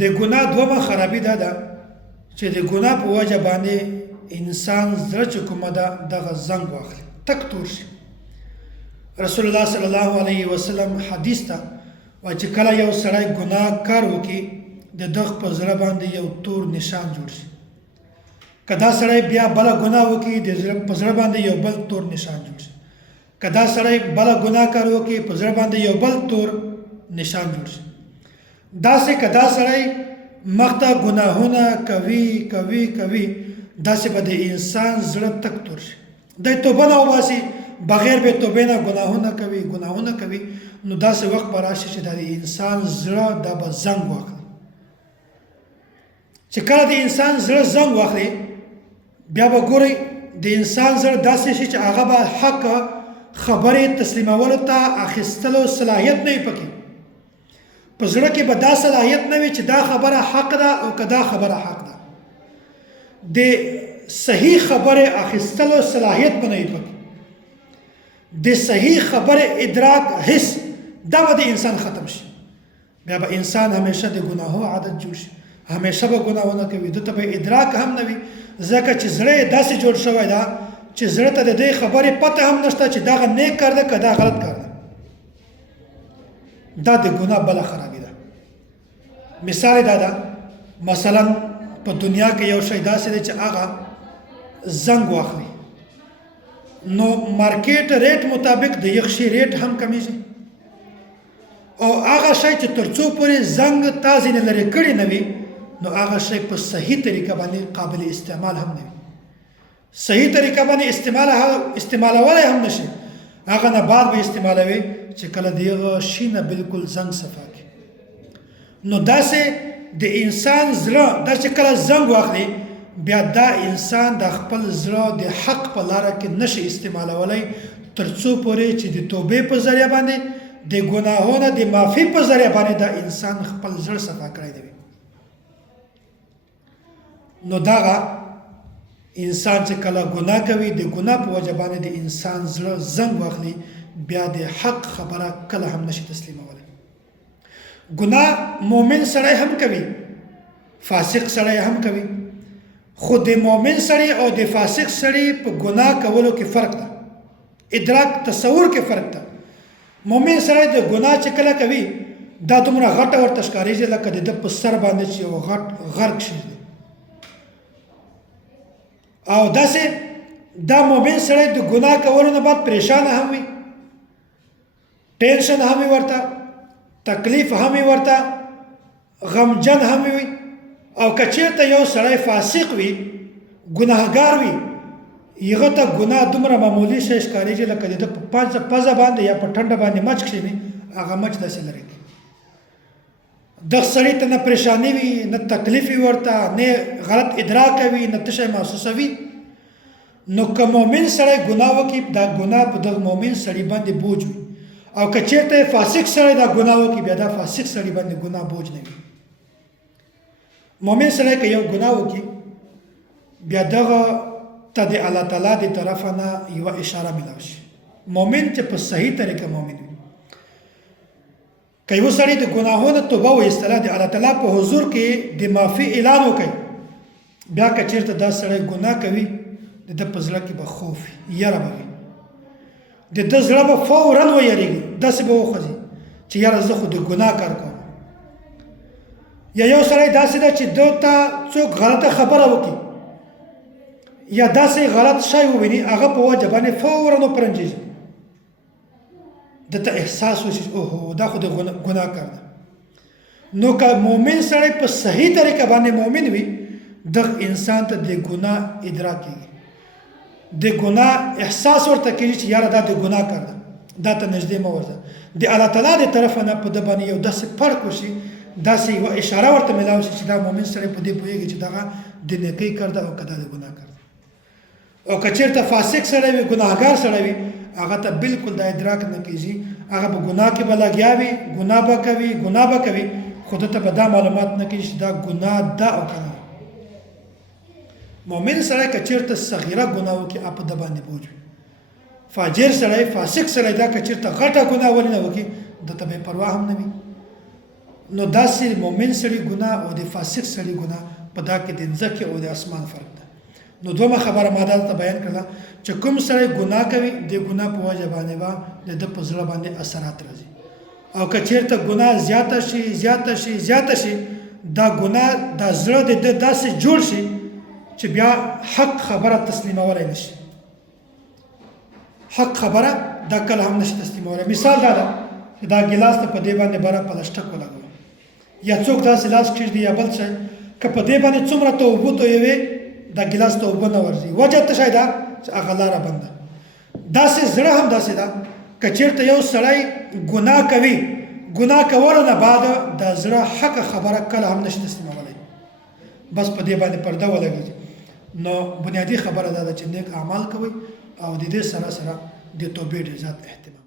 د ګناه دومره خرابي دا ده چې د ګناه په وجه باندې انسان زړه چې کومه ده دغه زنګ واخلي تک تور شي. رسول الله صلی الله علیه وسلم حدیث ته وایي چې کله یو سړی ګناه کار وکړي د دغه په زړه باندې یو تور نشان جوړ شي. که دا سړی بیا بله ګناه وکړي د په زړه باندې یو بل تور نشان جوړ شي. که دا سړی بله ګناه کار وکړي په زړه باندې یو بل تور نشان جوړ شي. داسې که دا سړی مخته ګناهونه کوي کوي کوي داسې به د انسان زړه تک تور شي. دی توبه نه وباسي بغیر به توبې نه ګناهونه کوي نو داسې وخت به راشي چې دا د انسان زړه دا به زنګ واخلي. چې کله د انسان زړه زنګ واخلي بیا به ګورئ د انسان زړه داسې شي چې هغه به حق خبرې تسلیمولو ته اخیستلو صلاحیت نه وي پکې. په زړه کې به دا صلاحیت نه وي چې دا خبره حق ده او که دا خبره حق ده. د صحیح خبرې اخیستلو صلاحیت به نه وي پکې. د صحیح خبرې ادراک حس دا به د انسان ختم شي. بیا به انسان همیشه د ګناهو عادت جوړ شي، همیشه به ګناهونه کوي، دته به ادراک هم نه وي ځکه چې زړه یې داسې جوړ شوی ده چې زړه ته د دې خبرې پته هم نشته چې دا نیک کار ده که دا غلط کار ده. دا د ګناه بله خرابي ده. مثال دا ده مثلا په دنیا کې یو شی داسې دی چې هغه زنګ واخلي نو مارکیټ ریټ مطابق د یخ شي ریټ هم کمیږي او هغه شی چې تر څو پورې زنګ تازه نه لري کړی نه وي نو هغه شی په صحیح طریقه باندې قابل استعمال هم نه وي. صحیح طریقه باندې استعمالولی هم نشي. هغه نه بعد به استعمالوي چې کله دغه شي نه بالکل زنګ صفا کړي. نو داسې د انسان زړه دا چې کله زنګ واخلي بیا دا انسان د خپل زړه د حق په لاره کې نشي استعمالولی تر څو پورې چې د توبې په ذریعه باندې د ګناهونو د معافي په ذریعه باندې دا انسان خپل زړه صفا کړی دی. نو دغه انسان چې کله ګناه کوي د ګناه په وجه باندې د انسان زړه زنګ واخلي بیا د حق خبره کله هم نشي تسلیمولی. ګناه مؤمن سړی هم کوي، فاسق سړی هم کوي، خو د مؤمن سړی او د فاسق سړی په ګناه کولو کې فرق ده، ادراک تصور کې فرق ده. مؤمن سړی د ګناه چې کله کوي دا دومره غټه ورته ښکارېږي لکه د ده په سر باندې چې یو غټ غرق شي او داسې دا مؤمن سړی د ګناه کولو نه بعد پریشانه هم وي، ټینشن هم وي ورته، تکلیف هم وي ورته، غمجن هم وي. او که چېرته یو سړی فاسق وي ګناهګار وي هغه ته ګناه دومره معمولي شی ښکارېږي لکه د ده په پزه باندې یا په ټنډه باندې مچ کښېني هغه مچ داسې لرې کړي. دغه سړي ته نه پریشاني وي نه تکلیف وي ورته نه غلط ادراک وي نه تشه محسوسوي. نو که مؤمن سړی ګناه وکړي دا ګناه په دغه مؤمن سړي باندې بوج وي او که چېرته فاسق سړی دا ګناه وکړي بیا دا فاسق سړي باندې ګناه بوج نه وي. مؤمن سړی که یو ګناه وکړي بیا دغه ته د الله تعالی د طرفه نه یوه اشاره میلاو شي. مؤمن چې په صحیح طریقه مؤمن وي که یو سړی د ګناهونو توبه وایستله د الله تعالی په حضور کې د معافي اعلان وکړي بیا که چېرته دا سړی ګناه کوي د ده په زړه کې به خوف وي، یره به وي، د ده زړه به فورا ویریږي، داسې به وخوځي چې یاره زه خو د ګناه کار کوم. یا یو سړی داسې ده چې ده ته څوک غلطه خبره وکړي یا داسې غلط شی وویني هغه په وجه باندې فورا وپرنجېږي، دته احساس وشي اوهو دا خو د ګناه کار ده. نو که مؤمن سړی په صحیح طریقه باندې مؤمن وي دغه انسان ته د ګناه ادراک کېږي، د ګناه احساس ورته کېږي چې یاره دا د ګناه کار ده، دا ته نږدې مه ورځه. د الله تعالی د طرفه نه په ده باندې یو داسې فرق وشي، داسې یوه اشاره ورته میلاو شي چې دا مؤمن سړی په دې پوهېږي چې دغه د نیکۍ کار ده او که دا د ګناه کار ده. او که چېرته فاسق سړی وي ګناهګار سړی وي هغه ته بالکل دا ادراک نه کېږي، هغه په ګناه کې به لګیا وي، ګناه به کوي خو ده ته به دا معلومات نه کېږي چې دا ګناه ده او که نه. مؤمن سړی که چېرته صغیره ګناه وکړي په ده باندې بوج وي. فاجر سړی فاسق سړی دا که چېرته غټه ګناه ولې نه وکړي ده ته به پروا هم نه وي. نو داسې مؤمن سړي ګناه او د فاسق سړي ګناه په دا کې د ځمکې او د اسمان فرق ده. نو دومره خبره ما دلته بیان کړله چې کوم سړی ګناه کوي د ګناه په وجه باندې به د ده په زړه باندې اثرات راځي او که چېرته ګناه زیاته شي دا ګناه دا زړه د ده داسې جوړ شي چې بیا حق خبره تسلیمولی نشي. حق خبره دا کله هم نشي تسلیمولی. مثال دا ده چې دا ګیلاس ته په دې باندې بره پلسټک ولګوي یا څوک داسې لاس کېږدي یا بل شی که په دې باندې څومره ته اوبه تویوي دا ګیلاس ته اوبه نه ورځي. وجه ته شی ده چې هغه لاره بنده. داسې زړه هم داسې ده که چېرته یو سړی ګناه کوي ګناه کولو نه بعد د زړه حق خبره کله هم نشي تسلیمولی بس په دې باندې پرده ولګېږي. نو بنیادي خبره دا ده چې نیک اعمال کوئ او د دې سره سره د توبې ډېر زیات اهتمام